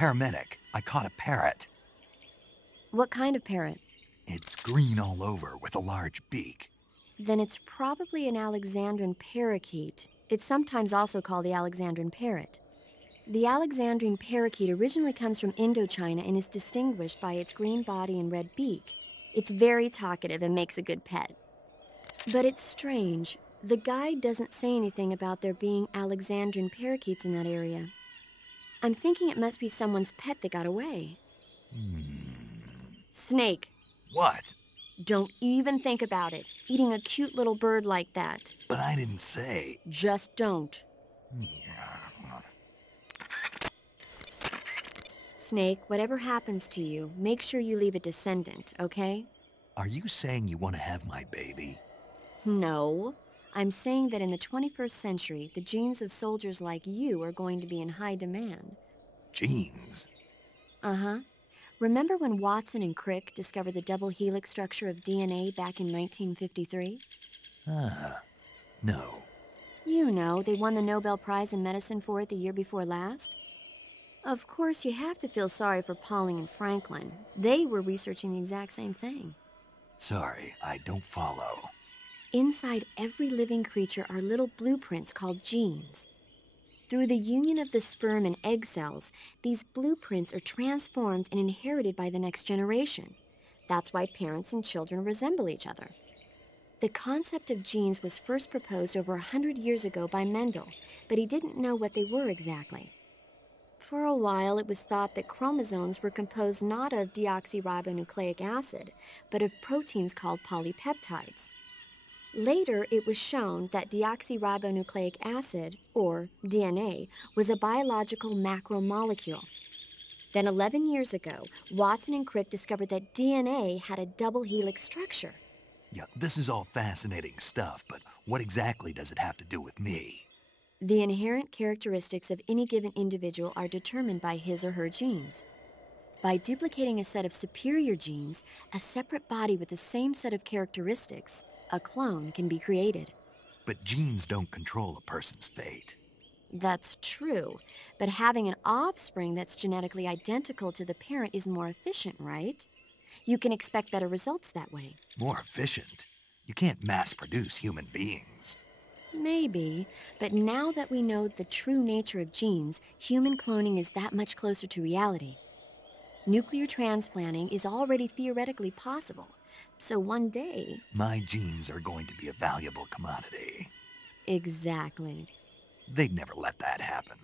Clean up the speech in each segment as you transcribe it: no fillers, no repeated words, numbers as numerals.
Paramedic, I caught a parrot. What kind of parrot? It's green all over with a large beak. Then it's probably an Alexandrine parakeet. It's sometimes also called the Alexandrine parrot. The Alexandrine parakeet originally comes from Indochina and is distinguished by its green body and red beak. It's very talkative and makes a good pet. But it's strange. The guide doesn't say anything about there being Alexandrine parakeets in that area. I'm thinking it must be someone's pet that got away. Snake. What? Don't even think about it. Eating a cute little bird like that. But I didn't say. Just don't. Snake, whatever happens to you, make sure you leave a descendant, okay? Are you saying you want to have my baby? No. I'm saying that in the 21st century, the genes of soldiers like you are going to be in high demand. Genes? Uh-huh. Remember when Watson and Crick discovered the double helix structure of DNA back in 1953? No. You know, they won the Nobel Prize in Medicine for it the year before last. Of course, you have to feel sorry for Pauling and Franklin. They were researching the exact same thing. Sorry, I don't follow. Inside every living creature are little blueprints called genes. Through the union of the sperm and egg cells, these blueprints are transformed and inherited by the next generation. That's why parents and children resemble each other. The concept of genes was first proposed over 100 years ago by Mendel, but he didn't know what they were exactly. For a while, it was thought that chromosomes were composed not of deoxyribonucleic acid, but of proteins called polypeptides. Later, it was shown that deoxyribonucleic acid, or DNA, was a biological macromolecule. Then 11 years ago, Watson and Crick discovered that DNA had a double helix structure. Yeah, this is all fascinating stuff, but what exactly does it have to do with me? The inherent characteristics of any given individual are determined by his or her genes. By duplicating a set of superior genes, a separate body with the same set of characteristics, a clone, can be created. But genes don't control a person's fate. That's true, but having an offspring that's genetically identical to the parent is more efficient, right? You can expect better results that way. More efficient? You can't mass-produce human beings. Maybe, but now that we know the true nature of genes, human cloning is that much closer to reality. Nuclear transplanting is already theoretically possible, so one day... My genes are going to be a valuable commodity. Exactly. They'd never let that happen.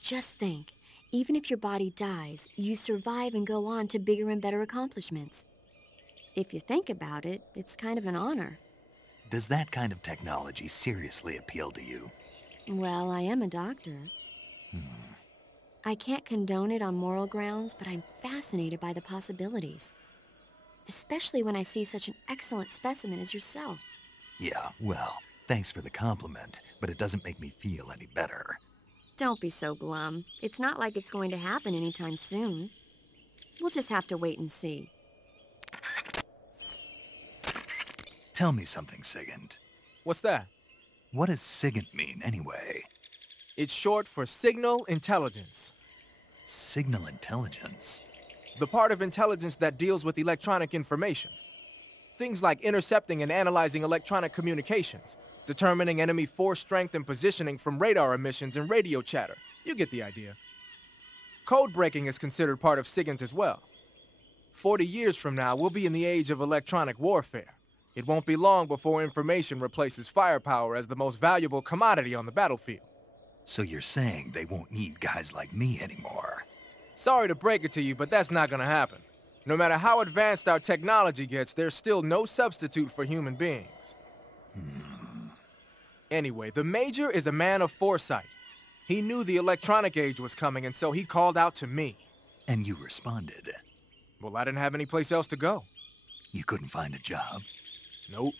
Just think, even if your body dies, you survive and go on to bigger and better accomplishments. If you think about it, it's kind of an honor. Does that kind of technology seriously appeal to you? Well, I am a doctor. I can't condone it on moral grounds, but I'm fascinated by the possibilities. Especially when I see such an excellent specimen as yourself. Yeah, well, thanks for the compliment, but it doesn't make me feel any better. Don't be so glum. It's not like it's going to happen anytime soon. We'll just have to wait and see. Tell me something, SIGINT. What's that? What does SIGINT mean, anyway? It's short for Signal Intelligence. Signal intelligence? The part of intelligence that deals with electronic information. Things like intercepting and analyzing electronic communications, determining enemy force strength and positioning from radar emissions and radio chatter. You get the idea. Code breaking is considered part of SIGINT as well. 40 years from now, we'll be in the age of electronic warfare. It won't be long before information replaces firepower as the most valuable commodity on the battlefield. So you're saying they won't need guys like me anymore? Sorry to break it to you, but that's not gonna happen. No matter how advanced our technology gets, there's still no substitute for human beings. Anyway, the Major is a man of foresight. He knew the electronic age was coming, and so he called out to me. And you responded? Well, I didn't have any place else to go. You couldn't find a job? Nope.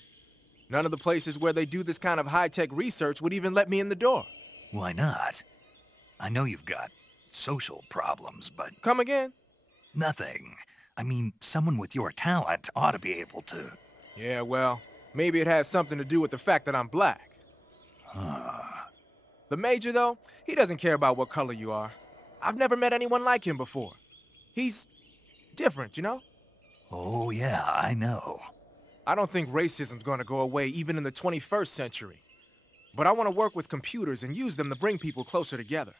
None of the places where they do this kind of high-tech research would even let me in the door. Why not? I know you've got social problems, but... Come again? Nothing. I mean, someone with your talent ought to be able to... Yeah, well, maybe it has something to do with the fact that I'm black. The Major, though, he doesn't care about what color you are. I've never met anyone like him before. He's different, you know? Oh, yeah, I know. I don't think racism's gonna go away even in the 21st century. But I want to work with computers and use them to bring people closer together.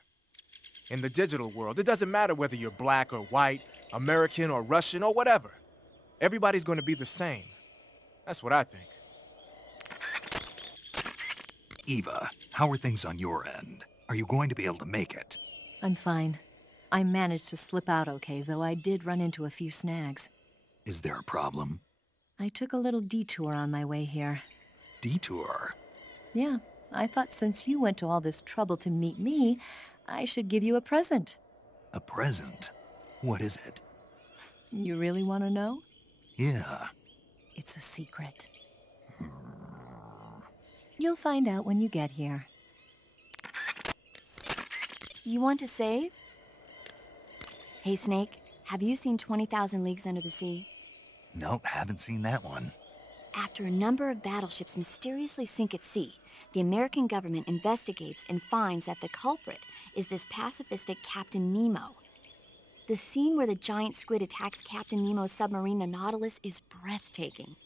In the digital world, it doesn't matter whether you're black or white, American or Russian or whatever. Everybody's gonna be the same. That's what I think. Eva, how are things on your end? Are you going to be able to make it? I'm fine. I managed to slip out okay, though I did run into a few snags. Is there a problem? I took a little detour on my way here. Detour? Yeah, I thought since you went to all this trouble to meet me, I should give you a present. A present? What is it? You really want to know? Yeah. It's a secret. You'll find out when you get here. You want to save? Hey, Snake, have you seen 20,000 Leagues Under the Sea? Nope, haven't seen that one. After a number of battleships mysteriously sink at sea, the American government investigates and finds that the culprit is this pacifistic Captain Nemo. The scene where the giant squid attacks Captain Nemo's submarine, the Nautilus, is breathtaking.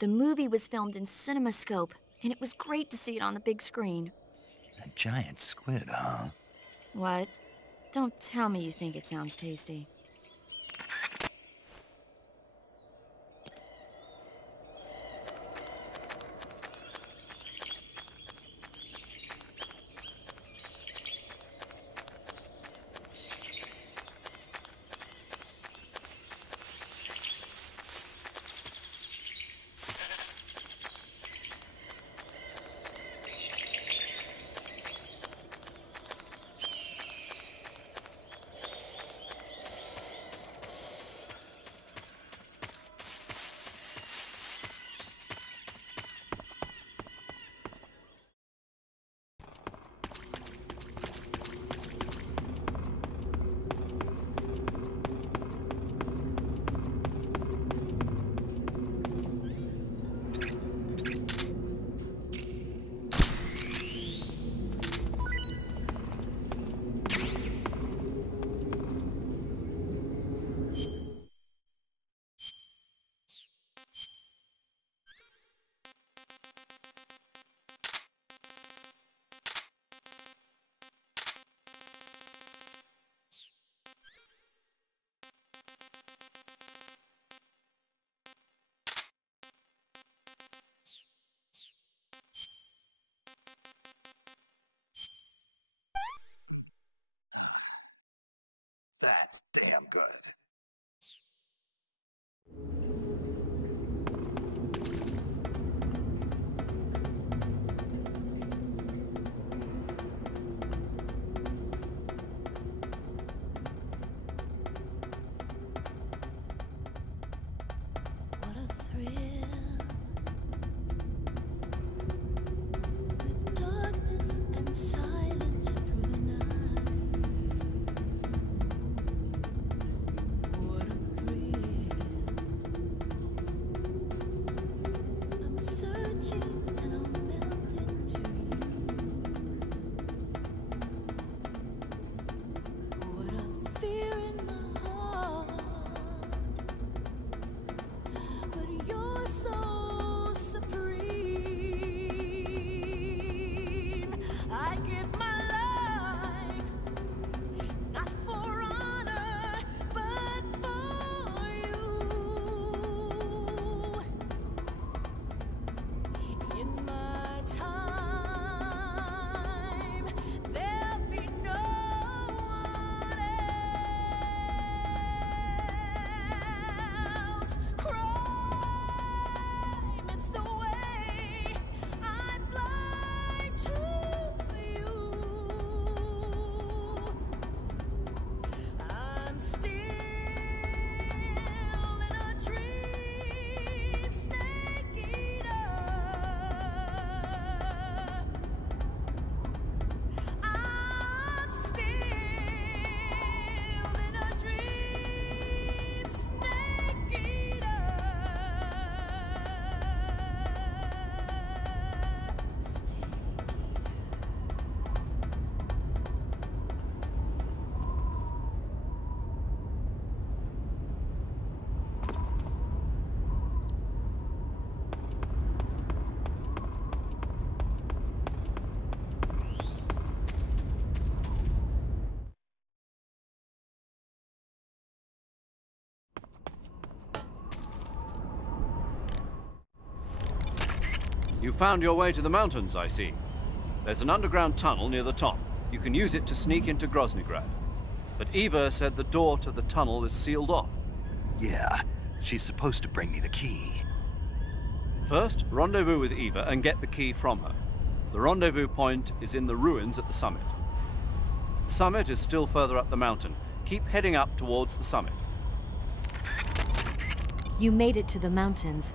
The movie was filmed in CinemaScope, and it was great to see it on the big screen. A giant squid, huh? What? Don't tell me you think it sounds tasty. That's damn good. What a thrill, with darkness and silence through the night. What a thrill. You found your way to the mountains, I see. There's an underground tunnel near the top. You can use it to sneak into Groznygrad. But Eva said the door to the tunnel is sealed off. Yeah, she's supposed to bring me the key. First, rendezvous with Eva and get the key from her. The rendezvous point is in the ruins at the summit. The summit is still further up the mountain. Keep heading up towards the summit. You made it to the mountains.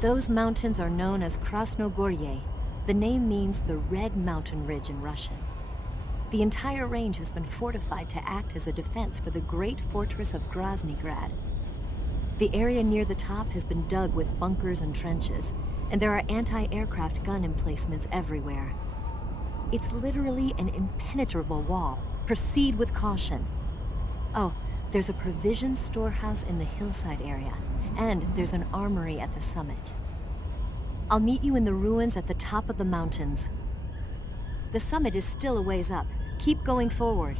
Those mountains are known as Krasnogorye. The name means the Red Mountain Ridge in Russian. The entire range has been fortified to act as a defense for the great fortress of Groznygrad. The area near the top has been dug with bunkers and trenches, and there are anti-aircraft gun emplacements everywhere. It's literally an impenetrable wall. Proceed with caution. Oh, there's a provision storehouse in the hillside area, and there's an armory at the summit. I'll meet you in the ruins at the top of the mountains. The summit is still a ways up. Keep going forward.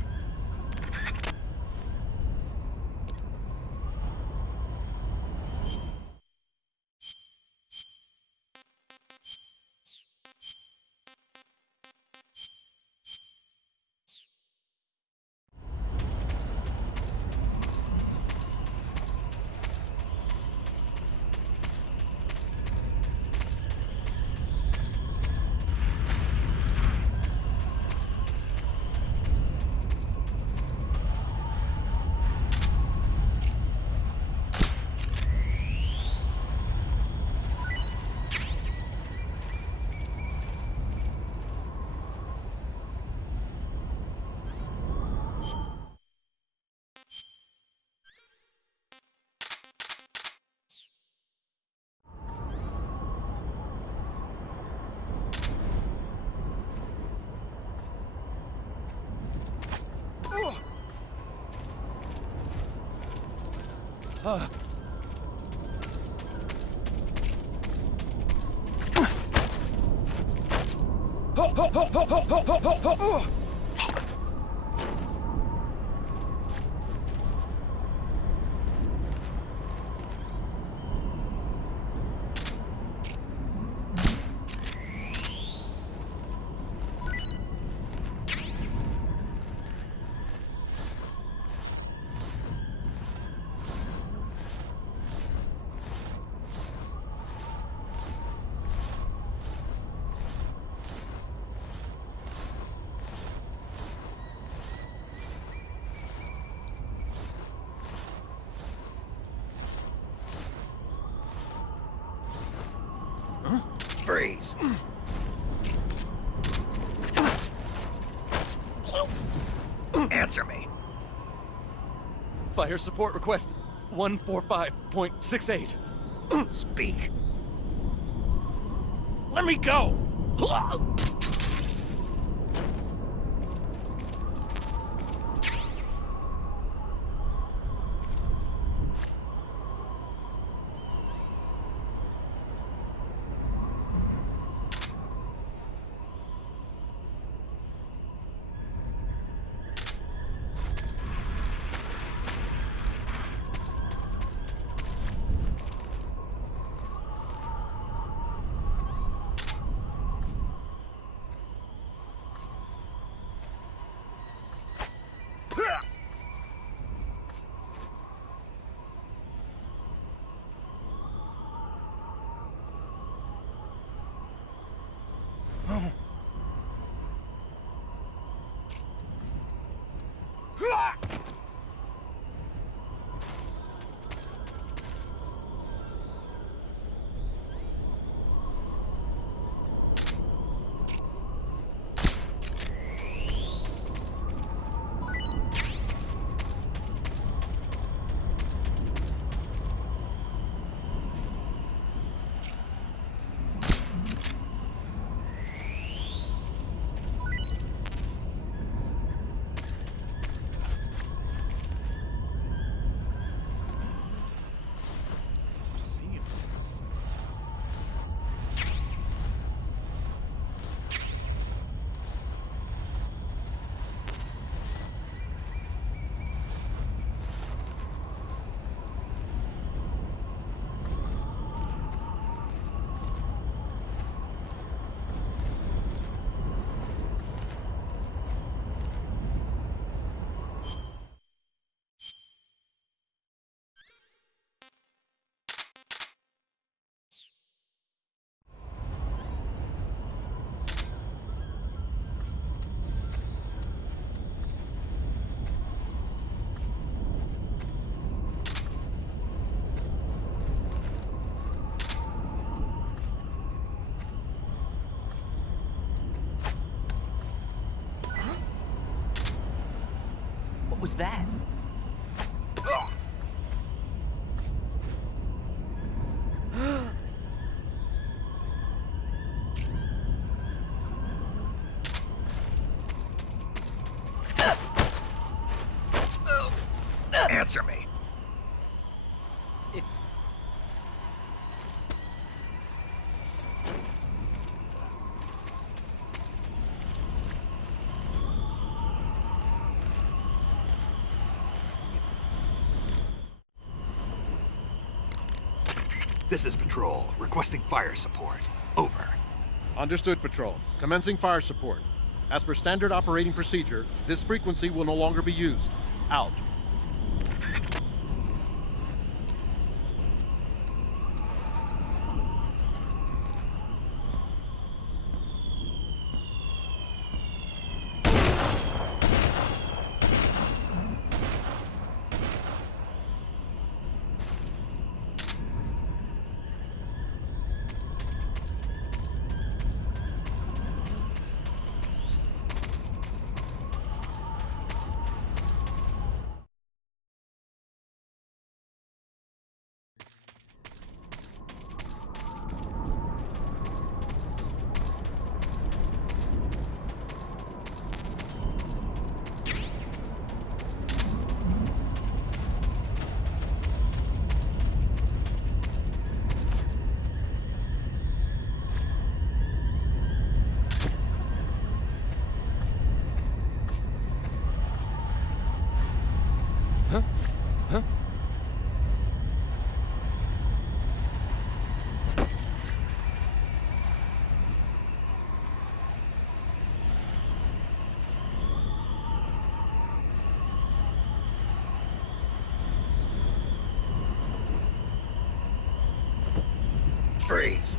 Freeze! Answer me. Fire support request 145.68. Speak. Let me go! What was that? Answer me. This is Patrol, requesting fire support. Over. Understood, Patrol. Commencing fire support. As per standard operating procedure, this frequency will no longer be used. Out. Freeze.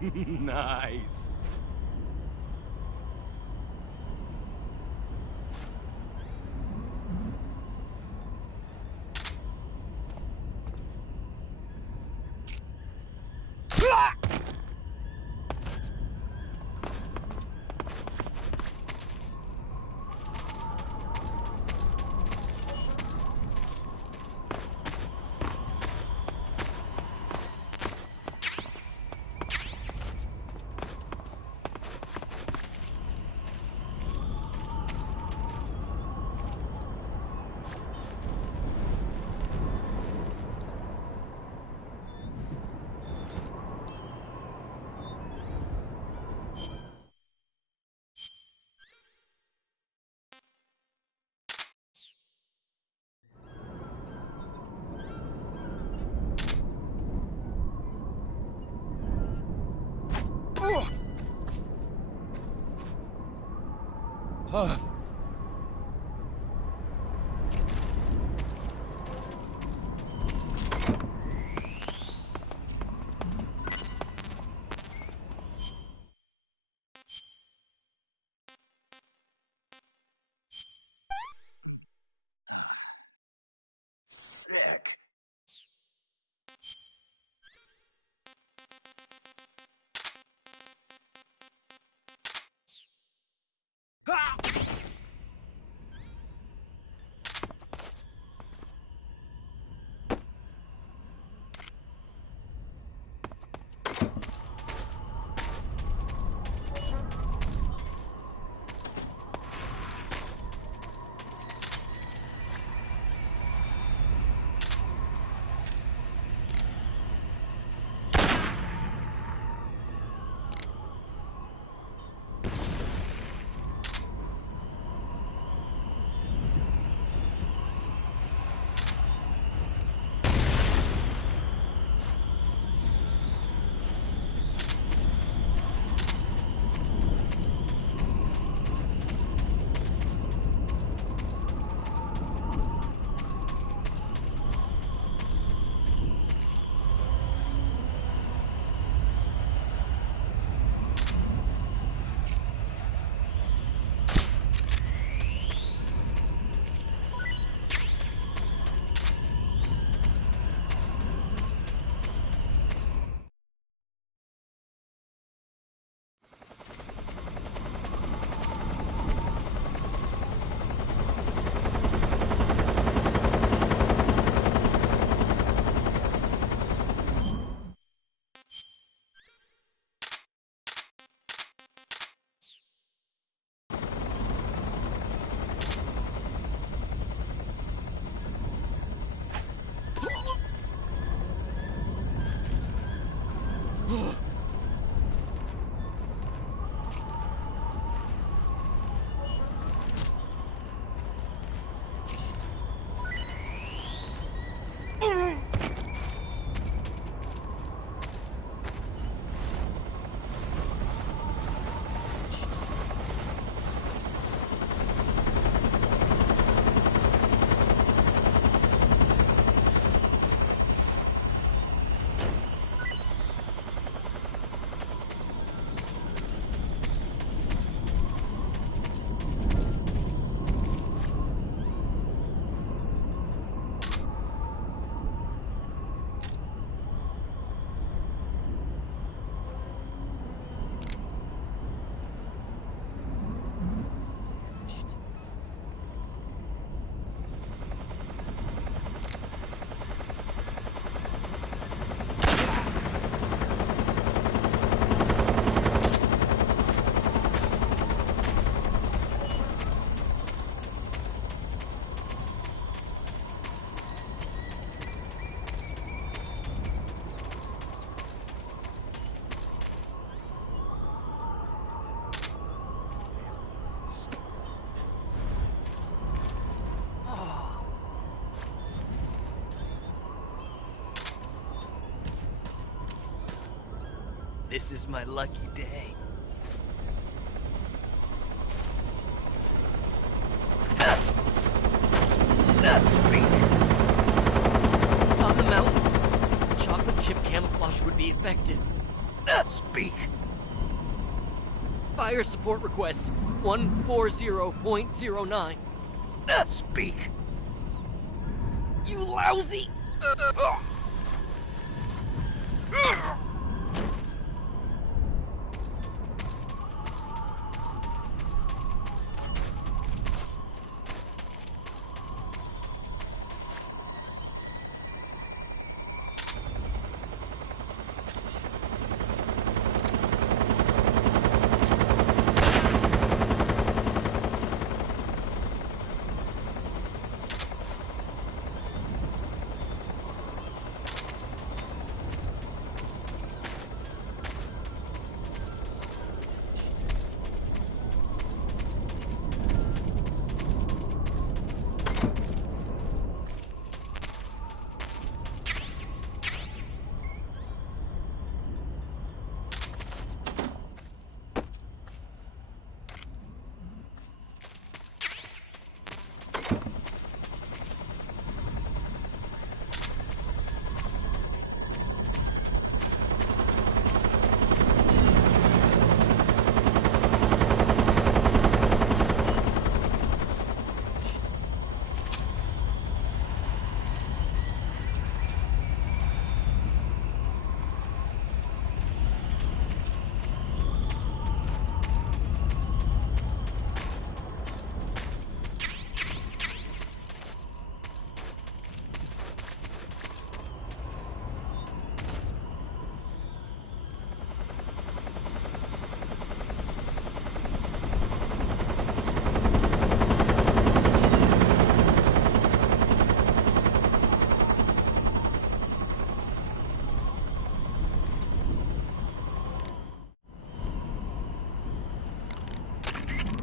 Nice. This is my lucky day. On the mountains, chocolate chip camouflage would be effective. Speak. Fire support request 140.09. Speak. You lousy!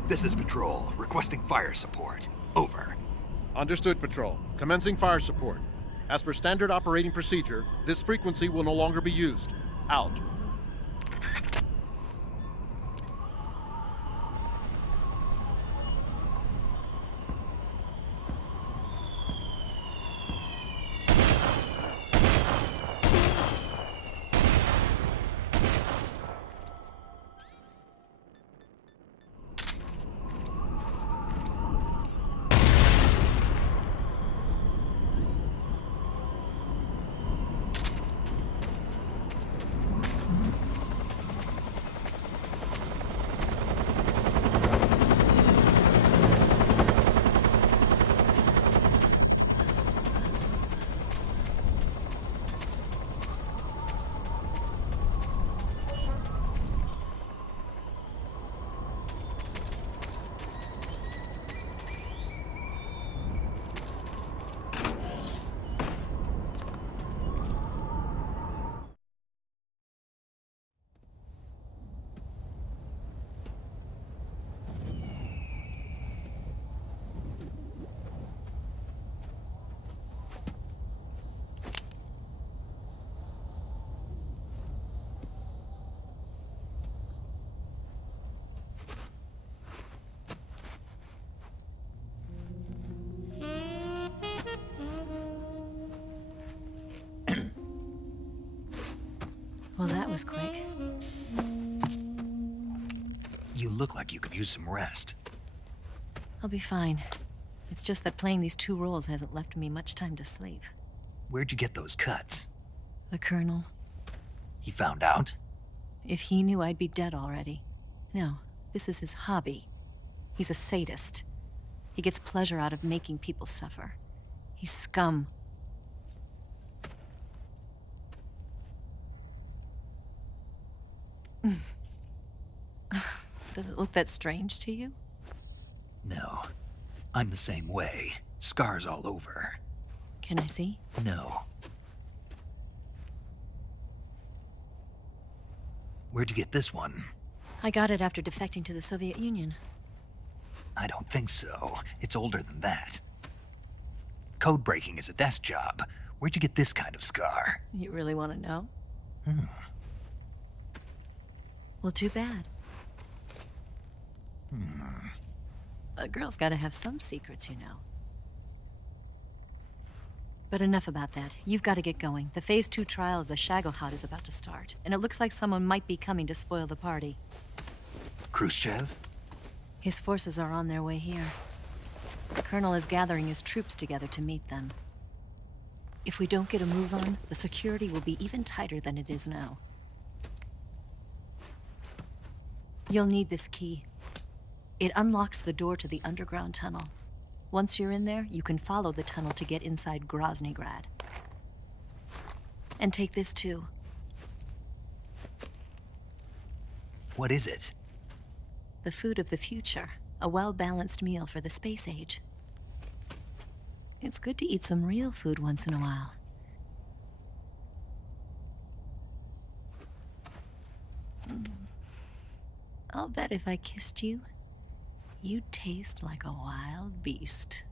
This is Patrol, requesting fire support. Over. Understood, Patrol. Commencing fire support. As per standard operating procedure, this frequency will no longer be used. Out. Well, that was quick. You look like you could use some rest. I'll be fine. It's just that playing these two roles hasn't left me much time to sleep. Where'd you get those cuts? The Colonel, He found out? if he knew I'd be dead already. No, this is his hobby. He's a sadist. He gets pleasure out of making people suffer. He's scum. Does it look that strange to you? No. I'm the same way. Scars all over. Can I see? No. Where'd you get this one? I got it after defecting to the Soviet Union. I don't think so. It's older than that. Code breaking is a desk job. Where'd you get this kind of scar? You really want to know? Well, too bad. A girl's gotta have some secrets, you know. But enough about that. You've got to get going. The Phase 2 trial of the Shagelhot is about to start, and it looks like someone might be coming to spoil the party. Khrushchev? His forces are on their way here. The Colonel is gathering his troops together to meet them. If we don't get a move on, the security will be even tighter than it is now. You'll need this key. It unlocks the door to the underground tunnel. Once you're in there, you can follow the tunnel to get inside Groznygrad. And take this too. What is it? The food of the future. A well-balanced meal for the space age. It's good to eat some real food once in a while. I'll bet if I kissed you, you'd taste like a wild beast.